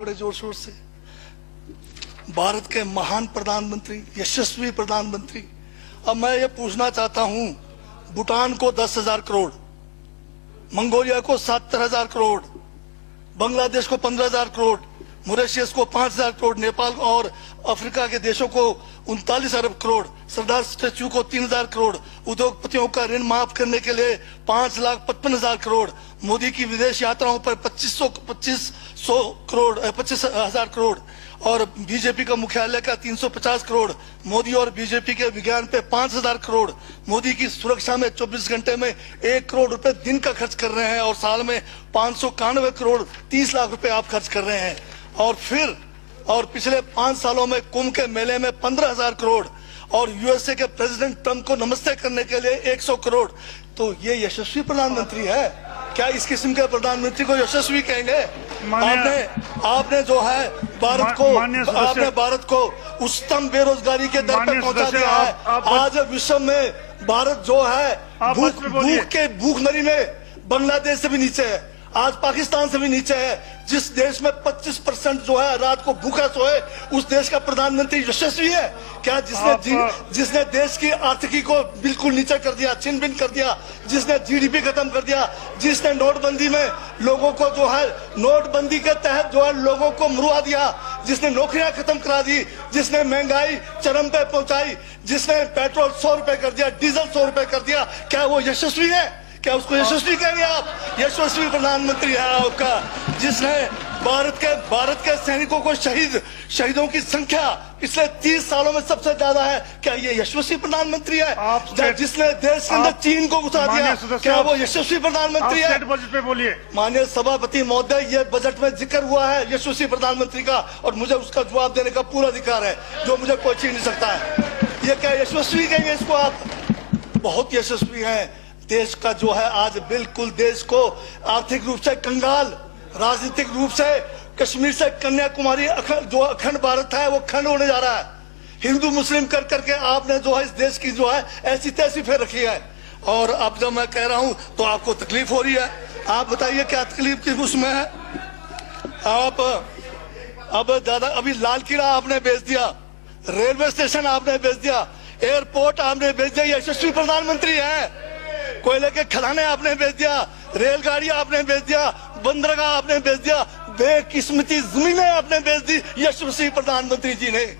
बड़े जोर शोर से भारत के महान प्रधानमंत्री, यशस्वी प्रधानमंत्री। अब मैं ये पूछना चाहता हूं, भूटान को 10,000 करोड़, मंगोलिया को 70,000 करोड़, बांग्लादेश को 15,000 करोड़, मॉरिशस को 5,000 करोड़, नेपाल और अफ्रीका के देशों को 39 अरब करोड़, सरदार स्टैच्यू को 3,000 करोड़, उद्योगपतियों का ऋण माफ करने के लिए 5,55,000 करोड़, मोदी की विदेश यात्राओं पर 25,000 करोड़ और बीजेपी का मुख्यालय का 350 करोड़, मोदी और बीजेपी के विज्ञान पे 5,000 करोड़, मोदी की सुरक्षा में 24 घंटे में 1 करोड़ रुपए दिन का खर्च कर रहे हैं और साल में 591 करोड़ 30 लाख रुपए आप खर्च कर रहे हैं। और पिछले 5 सालों में कुंभ के मेले में 15,000 करोड़ और यूएसए के प्रेसिडेंट ट्रंप को नमस्ते करने के लिए 100 करोड़। तो ये यशस्वी प्रधानमंत्री है क्या? इस किस्म के प्रधानमंत्री को यशस्वी कहेंगे? आपने जो है भारत को उच्चतम बेरोजगारी के दर पर पहुंचा दिया है। आज विश्व में भारत जो है भूखमरी में बांग्लादेश से भी नीचे है, आज पाकिस्तान से भी नीचे है। जिस देश में 25% जो है रात को भूखा सोए, उस देश का प्रधानमंत्री यशस्वी है क्या? जिसने देश की आर्थिकी को बिल्कुल नीचे कर दिया, छिन भिन कर दिया, जिसने जीडीपी खत्म कर दिया, जिसने नोटबंदी में लोगों को जो है नोटबंदी के तहत जो है लोगों को मरवा दिया, जिसने नौकरियां खत्म करा दी, जिसने महंगाई चरम पे पहुंचाई, जिसने पेट्रोल 100 रुपए कर दिया, डीजल 100 रुपए कर दिया, क्या वो यशस्वी है? क्या उसको यशस्वी कहेंगे आप? यशस्वी प्रधानमंत्री है आपका, जिसने भारत के सैनिकों को शहीदों की संख्या पिछले 30 सालों में सबसे ज्यादा है। क्या ये यशस्वी प्रधानमंत्री है? जिसने देश के अंदर चीन को घुसा दिया, क्या वो यशस्वी प्रधानमंत्री है? बजट पे बोलिए। माननीय सभापति महोदय, ये बजट में जिक्र हुआ है यशस्वी प्रधानमंत्री का और मुझे उसका जवाब देने का पूरा अधिकार है, जो मुझे कोई छीन नहीं सकता है। ये क्या यशस्वी कहेंगे इसको आप? बहुत यशस्वी है। देश का जो है आज बिल्कुल देश को आर्थिक रूप से कंगाल, राजनीतिक रूप से कश्मीर से कन्याकुमारी जो अखंड भारत है वो खंड होने जा रहा है। हिंदू मुस्लिम कर करके आपने जो है इस देश की जो है ऐसी तैसी फेर रखी है। और अब जब मैं कह रहा हूं तो आपको तकलीफ हो रही है। आप बताइए क्या तकलीफ की उसमें है? आप अब ज्यादा अभी लाल किला आपने बेच दिया, रेलवे स्टेशन आपने बेच दिया, एयरपोर्ट आपने बेच दिया। यशस्वी प्रधानमंत्री है। कोयले के खदाने आपने बेच दिया, रेलगाड़ी आपने बेच दिया, बंदरगाह आपने बेच दिया, बेकिस्मती जमीनें आपने बेच दी यशस्वी प्रधानमंत्री जी ने।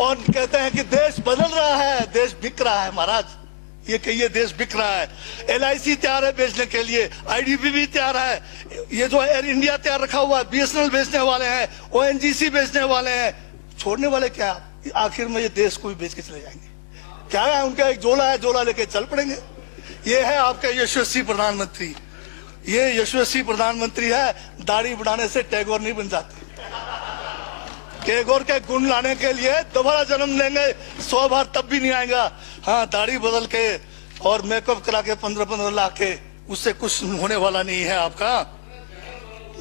और कहते हैं कि देश बदल रहा है, देश बिक रहा है। महाराज ये कहिए देश बिक रहा है। LIC तैयार है बेचने के लिए, IDB भी तैयार है, ये जो एयर इंडिया तैयार रखा हुआ है, BSNL बेचने वाले हैं, ONGC बेचने वाले हैं। छोड़ने वाले क्या? आखिर में ये देश को भी बेच के चले जाएंगे। क्या है उनका? एक झोला है, झोला लेके चल पड़ेंगे। ये है आपका यशस्वी प्रधानमंत्री। ये यशस्वी प्रधानमंत्री है। दाढ़ी बढ़ाने से टैगोर नहीं बन जाते। टैगोर के गुण लाने के लिए दोबारा जन्म लेंगे 100 बार तब भी नहीं आएगा। हाँ, दाढ़ी बदल के और मेकअप करा के 15-15 लाख के, उससे कुछ होने वाला नहीं है आपका।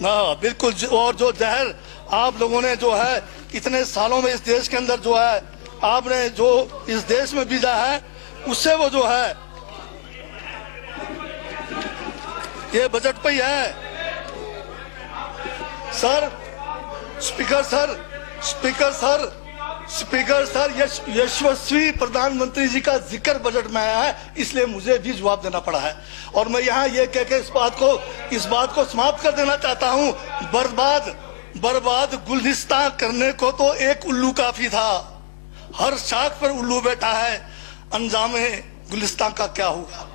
हाँ बिल्कुल। और जो जहर आप लोगों ने जो है इतने सालों में इस देश के अंदर जो है आपने जो इस देश में बीजा है, उससे वो जो है ये बजट पे ही है। सर स्पीकर सर यशस्वी प्रधानमंत्री जी का जिक्र बजट में आया है, इसलिए मुझे भी जवाब देना पड़ा है। और मैं यहाँ ये कह के इस बात को समाप्त कर देना चाहता हूँ, बर्बाद गुलदस्ता करने को तो एक उल्लू काफी था, हर शाख पर उल्लू बैठा है, अंजामे गुलिस्तान का क्या होगा?